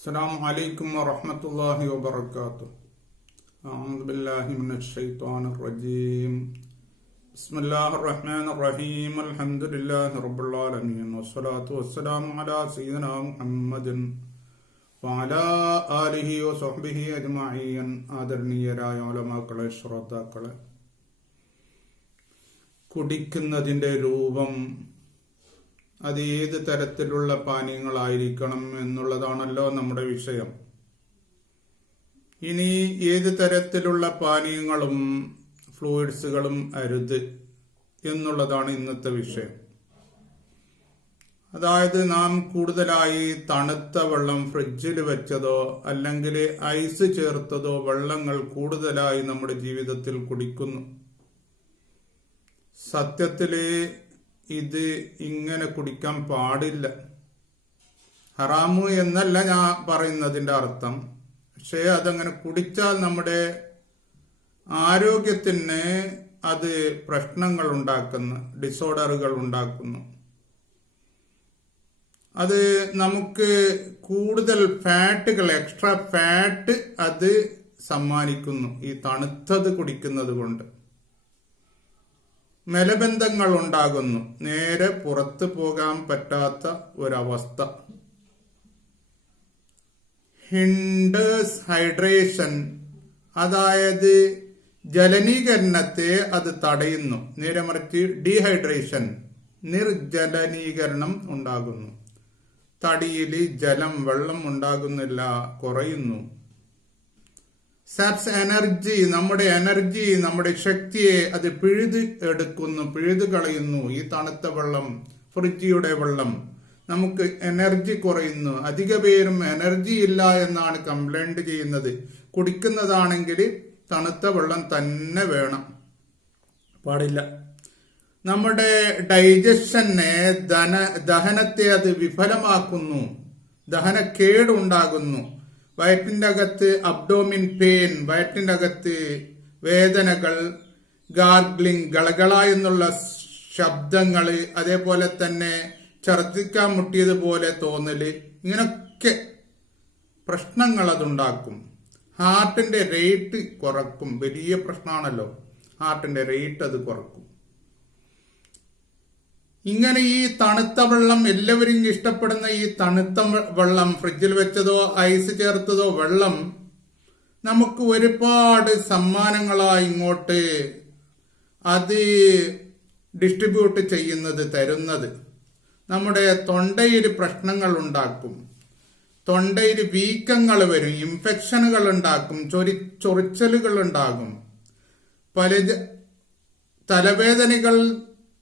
السلام عليكم ورحمة الله وبركاته. أعوذ بالله من الشيطان الرجيم. بسم الله الرحمن الرحيم. الحمد لله رب العالمين والصلاة والسلام على سيدنا محمد وعلى آله وصحبه أجمعين. ആദരണീയരായ ഉലമാക്കളെ, ശ്രോതാക്കളെ, കുടിക്കുന്നതിൻ്റെ രൂപം അത് ഏത് തരത്തിലുള്ള പാനീയങ്ങളായിരിക്കണം എന്നുള്ളതാണല്ലോ നമ്മുടെ വിഷയം. ഇനി ഏത് തരത്തിലുള്ള പാനീയങ്ങളും ഫ്ലൂയിഡ്സുകളും അരുത് എന്നുള്ളതാണ് ഇന്നത്തെ വിഷയം. അതായത് നാം കൂടുതലായി തണുത്ത വെള്ളം ഫ്രിഡ്ജിൽ വെച്ചതോ അല്ലെങ്കിൽ ഐസ് ചേർത്തതോ വെള്ളങ്ങൾ കൂടുതലായി നമ്മുടെ ജീവിതത്തിൽ കുടിക്കുന്നു. സത്യത്തില് ഇത് ഇങ്ങനെ കുടിക്കാൻ പാടില്ല. ഹറാമു എന്നല്ല ഞാൻ പറയുന്നതിന്റെ അർത്ഥം. പക്ഷേ അതങ്ങനെ കുടിച്ചാൽ നമ്മുടെ ആരോഗ്യത്തിന് അത് പ്രശ്നങ്ങൾ ഉണ്ടാക്കുന്നു, ഡിസോർഡറുകൾ ഉണ്ടാക്കുന്നു. അത് നമുക്ക് കൂടുതൽ ഫാറ്റുകൾ, എക്സ്ട്രാ ഫാറ്റ് അത് സമ്മാനിക്കുന്നു ഈ തണുത്തത് കുടിക്കുന്നത് കൊണ്ട്. മലബന്ധങ്ങൾ ഉണ്ടാകുന്നു, നേരെ പുറത്തു പോകാൻ പറ്റാത്ത ഒരവസ്ഥ. ഹിൻഡേഴ്സ് ഹൈഡ്രേഷൻ, അതായത് ജലനീകരണത്തെ അത് തടയുന്നു. നേരെ മറിച്ച് ഡീഹൈഡ്രേഷൻ, നിർജലനീകരണം ഉണ്ടാകുന്നു. തടിയിൽ ജലം, വെള്ളം ഉണ്ടാകുന്നില്ല, കുറയുന്നു. സാപ്സ് എനർജി, നമ്മുടെ ശക്തിയെ അത് പിഴുതു കളയുന്നു. ഈ തണുത്ത വെള്ളം, ഫ്രിഡ്ജിയുടെ വെള്ളം നമുക്ക് എനർജി കുറയുന്നു. അധിക പേരും എനർജി ഇല്ല എന്നാണ് കംപ്ലൈന്റ് ചെയ്യുന്നത്. കുടിക്കുന്നതാണെങ്കിൽ തണുത്ത വെള്ളം തന്നെ വേണം, പാടില്ല. നമ്മുടെ ഡൈജഷനെ, ദഹനത്തെ അത് വിഫലമാക്കുന്നു, ദഹനക്കേടുണ്ടാകുന്നു. വയറ്റിൻ്റെ അകത്ത് അബ്ഡോമിൻ പെയിൻ, വയറ്റിൻ്റെ അകത്ത് വേദനകൾ, ഗാർഗ്ലിംഗ്, ഗളഗള എന്നുള്ള ശബ്ദങ്ങൾ, അതേപോലെ തന്നെ ഛർദ്ദിക്കാൻ മുട്ടിയതുപോലെ തോന്നല്, ഇങ്ങനൊക്കെ പ്രശ്നങ്ങൾ അതുണ്ടാക്കും. ഹാർട്ടിന്റെ റേറ്റ് കുറക്കും. വലിയ പ്രശ്നമാണല്ലോ, ഹാർട്ടിന്റെ റേറ്റ് അത് കുറക്കും. ഇങ്ങനെ ഈ തണുത്ത വെള്ളം, എല്ലാവരും ഇഷ്ടപ്പെടുന്ന ഈ തണുത്ത വെള്ളം, ഫ്രിഡ്ജിൽ വെച്ചതോ ഐസ് ചേർത്തതോ വെള്ളം നമുക്ക് ഒരുപാട് സമ്മാനങ്ങളായി ഇങ്ങോട്ട് അത് ഡിസ്ട്രിബ്യൂട്ട് ചെയ്യുന്നത്, തരുന്നത്. നമ്മുടെ തൊണ്ടയിൽ പ്രശ്നങ്ങൾ ഉണ്ടാക്കും, തൊണ്ടയിൽ വീക്കങ്ങൾ വരും, ഇൻഫെക്ഷനുകൾ ഉണ്ടാക്കും, ചൊറിച്ചലുകൾ ഉണ്ടാകും, പല തലവേദനകൾ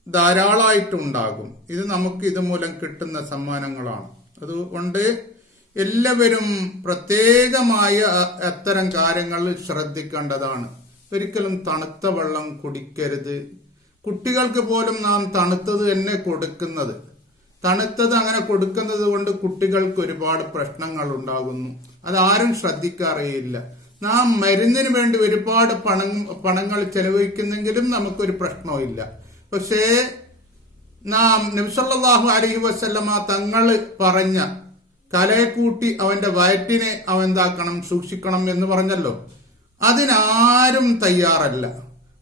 ധാരാളമായിട്ടുണ്ടാകും. ഇത് നമുക്ക് ഇതുമൂലം കിട്ടുന്ന സമ്മാനങ്ങളാണ്. അതുകൊണ്ട് എല്ലാവരും പ്രത്യേകമായ അത്തരം കാര്യങ്ങൾ ശ്രദ്ധിക്കേണ്ടതാണ്. ഒരിക്കലും തണുത്ത വെള്ളം കുടിക്കരുത്. കുട്ടികൾക്ക് പോലും നാം തണുത്തത് തന്നെ കൊടുക്കുന്നത്. തണുത്തത് അങ്ങനെ കൊടുക്കുന്നത് കൊണ്ട് കുട്ടികൾക്ക് ഒരുപാട് പ്രശ്നങ്ങൾ ഉണ്ടാകുന്നു. അതാരും ശ്രദ്ധിക്കാറേയില്ല. നാം മരുന്നിന് വേണ്ടി ഒരുപാട് പണങ്ങൾ ചെലവഴിക്കുന്നെങ്കിലും നമുക്കൊരു പ്രശ്നവും. പക്ഷേ നാം നബി സല്ലല്ലാഹു അലൈഹി വസല്ലമ തങ്ങൾ പറഞ്ഞ കലയെ കൂട്ടി അവന്റെ വയറ്റിനെ അവൻ എന്താക്കണം, സൂക്ഷിക്കണം എന്ന് പറഞ്ഞല്ലോ. അതിനാരും തയ്യാറല്ല.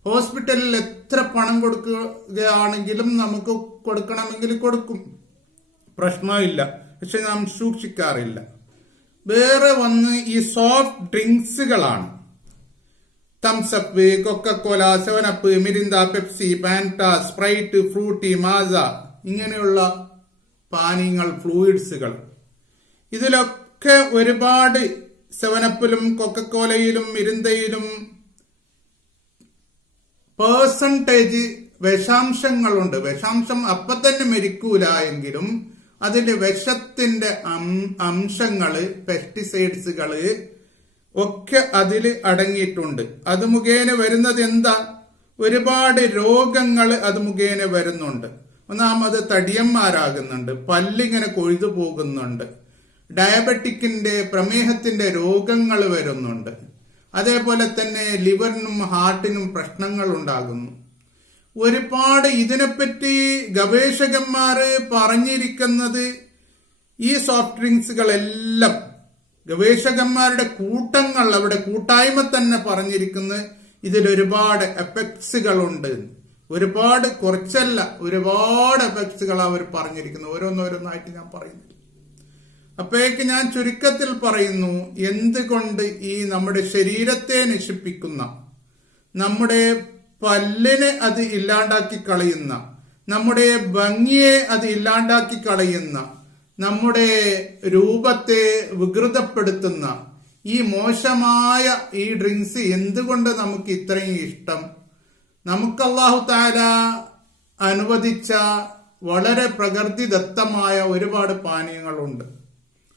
ഹോസ്പിറ്റലിൽ എത്ര പണം കൊടുക്കുകയാണെങ്കിലും നമുക്ക് കൊടുക്കണമെങ്കിൽ കൊടുക്കും, പ്രശ്നമില്ല. പക്ഷെ നാം സൂക്ഷിക്കാറില്ല. വേറെ വന്ന് ഈ സോഫ്റ്റ് ഡ്രിങ്ക്സുകളാണ്. Thums Up, Coca Cola, Seven Up, Mirinda, Pepsi, Fanta, Sprite, Frooti, Maaza, ഇങ്ങനെയുള്ള പാനീയങ്ങൾ, ഫ്ലൂയിഡ്സുകൾ. ഇതിലൊക്കെ ഒരുപാട് സെവനപ്പിലും കൊക്കക്കോലയിലും മിരിന്തയിലും പേഴ്സൻറ്റേജ് വിഷാംശങ്ങളുണ്ട്. വിഷാംശം അപ്പം തന്നെ മരിക്കൂല എങ്കിലും അതിന്റെ വിഷത്തിന്റെ അംശങ്ങള്, പെസ്റ്റിസൈഡ്സുകള് ഒക്കെ അതിൽ അടങ്ങിയിട്ടുണ്ട്. അത് മുഖേന വരുന്നത് എന്താ? ഒരുപാട് രോഗങ്ങൾ അത് മുഖേന വരുന്നുണ്ട്. ഒന്നാമത് തടിയന്മാരാകുന്നുണ്ട്, പല്ലിങ്ങനെ കൊഴുതു പോകുന്നുണ്ട്, ഡയബറ്റിക്കിന്റെ, പ്രമേഹത്തിന്റെ രോഗങ്ങൾ വരുന്നുണ്ട്. അതേപോലെ തന്നെ ലിവറിനും ഹാർട്ടിനും പ്രശ്നങ്ങൾ ഉണ്ടാകുന്നു. ഒരുപാട് ഇതിനെപ്പറ്റി ഗവേഷകന്മാര് പറഞ്ഞിരിക്കുന്നത് ഈ സോഫ്റ്റ് ഡ്രിങ്ക്സുകളെല്ലാം ഗവേഷകന്മാരുടെ കൂട്ടങ്ങൾ അവിടെ കൂട്ടായ്മ തന്നെ പറഞ്ഞിരിക്കുന്നത് ഇതിലൊരുപാട് എഫക്ട്സുകളുണ്ട്. ഒരുപാട്, കുറച്ചല്ല, ഒരുപാട് എഫക്ട്സുകൾ അവർ പറഞ്ഞിരിക്കുന്നു. ഓരോന്നോരോന്നായിട്ട് ഞാൻ പറയുന്നില്ല. അപ്പോഴേക്ക് ഞാൻ ചുരുക്കത്തിൽ പറയുന്നു, എന്തുകൊണ്ട് ഈ നമ്മുടെ ശരീരത്തെ നശിപ്പിക്കുന്ന, നമ്മുടെ പല്ലിനെ അത് ഇല്ലാണ്ടാക്കി കളയുന്ന, നമ്മുടെ ഭംഗിയെ അത് ഇല്ലാണ്ടാക്കി കളയുന്ന, നമ്മുടെ രൂപത്തെ വികൃതപ്പെടുത്തുന്ന ഈ മോശമായ ഈ ഡ്രിങ്ക്സ് എന്തുകൊണ്ട് നമുക്ക് ഇത്രയും ഇഷ്ടം? നമുക്ക് അല്ലാഹു തആല അനുവദിച്ച വളരെ പ്രകൃതിദത്തമായ ഒരുപാട് പാനീയങ്ങളുണ്ട്.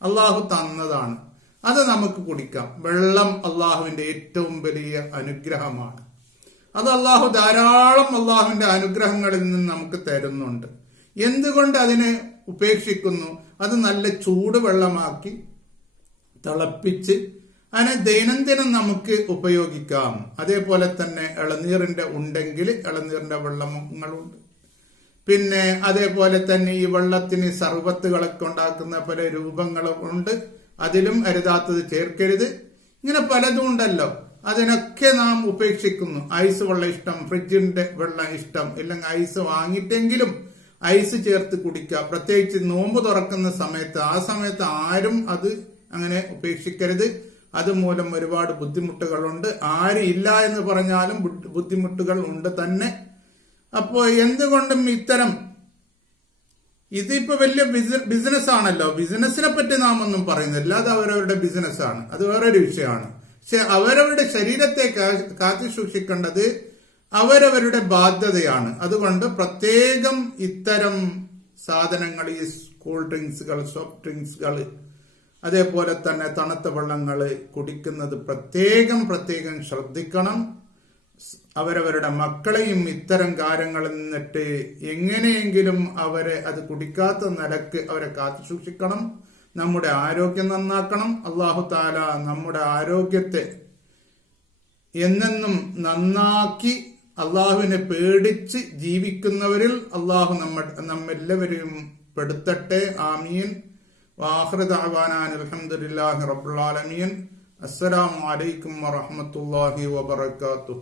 അല്ലാഹു തന്നതാണ്, അത് നമുക്ക് കുടിക്കാം. വെള്ളം അല്ലാഹുവിന്റെ ഏറ്റവും വലിയ അനുഗ്രഹമാണ്. അത് അല്ലാഹു ധാരാളം അല്ലാഹുവിന്റെ അനുഗ്രഹങ്ങളിൽ നിന്ന് നമുക്ക് തരുന്നുണ്ട്. എന്തുകൊണ്ട് അതിനെ ഉപേക്ഷിക്കുന്നു? അത് നല്ല ചൂടുവെള്ളമാക്കി തിളപ്പിച്ച് അതിനെ ദൈനംദിനം നമുക്ക് ഉപയോഗിക്കാം. അതേപോലെ തന്നെ ഇളനീറിന്റെ ഉണ്ടെങ്കിൽ ഇളനീറിന്റെ വെള്ളങ്ങളുണ്ട്. പിന്നെ അതേപോലെ തന്നെ ഈ വെള്ളത്തിന് സർബത്തുകളൊക്കെ ഉണ്ടാക്കുന്ന പല രൂപങ്ങളും ഉണ്ട്. അതിലും അരുതാത്തത് ചേർക്കരുത്. ഇങ്ങനെ പലതും ഉണ്ടല്ലോ, അതിനൊക്കെ നാം ഉപേക്ഷിക്കുന്നു. ഐസ് വെള്ളം ഇഷ്ടം, ഫ്രിഡ്ജിന്റെ വെള്ളം ഇഷ്ടം, ഇല്ലെങ്കിൽ ഐസ് വാങ്ങിയിട്ടെങ്കിലും ഐസ് ചേർത്ത് കുടിക്കുക. പ്രത്യേകിച്ച് നോമ്പ് തുറക്കുന്ന സമയത്ത്, ആ സമയത്ത് ആരും അത് അങ്ങനെ ഉപേക്ഷിക്കരുത്. അതുമൂലം ഒരുപാട് ബുദ്ധിമുട്ടുകളുണ്ട്. ആരില്ല എന്ന് പറഞ്ഞാലും ബുദ്ധിമുട്ടുകൾ ഉണ്ട് തന്നെ. അപ്പോ എന്തുകൊണ്ടും ഇത്തരം ഇതിപ്പോ വലിയ ബിസിനസ് ആണല്ലോ. ബിസിനസിനെ പറ്റി നാം ഒന്നും പറയുന്നില്ല, അത് അവരവരുടെ ബിസിനസ്സാണ്, അത് വേറൊരു വിഷയമാണ്. പക്ഷെ അവരവരുടെ ശരീരത്തെ കാത്തു സൂക്ഷിക്കേണ്ടത് അവരവരുടെ ബാധ്യതയാണ്. അതുകൊണ്ട് പ്രത്യേകം ഇത്തരം സാധനങ്ങൾ, ഈ കൂൾ ഡ്രിങ്ക്സുകൾ, സോഫ്റ്റ് ഡ്രിങ്ക്സുകൾ, അതേപോലെ തന്നെ തണുത്ത വെള്ളങ്ങൾ കുടിക്കുന്നത് പ്രത്യേകം ശ്രദ്ധിക്കണം. അവരവരുടെ മക്കളെയും ഇത്തരം കാര്യങ്ങളിൽ നിന്നിട്ട് എങ്ങനെയെങ്കിലും അവരെ അത് കുടിക്കാത്ത നിലക്ക് അവരെ കാത്തു സൂക്ഷിക്കണം. നമ്മുടെ ആരോഗ്യം നന്നാക്കണം. അല്ലാഹു തആല നമ്മുടെ ആരോഗ്യത്തെ എന്നെന്നും അള്ളാഹുവിനെ പേടിച്ച് ജീവിക്കുന്നവരിൽ അള്ളാഹു നമ്മെല്ലാവരെയും പെടുത്തട്ടെ. ആമീൻ. വആഖിറു ദഅവാനാ അൽഹംദുലില്ലാഹി റബ്ബിൽ ആലമീൻ. അസ്സലാമു അലൈക്കും വറഹ്മത്തുള്ളാഹി വബറകാതുഹു.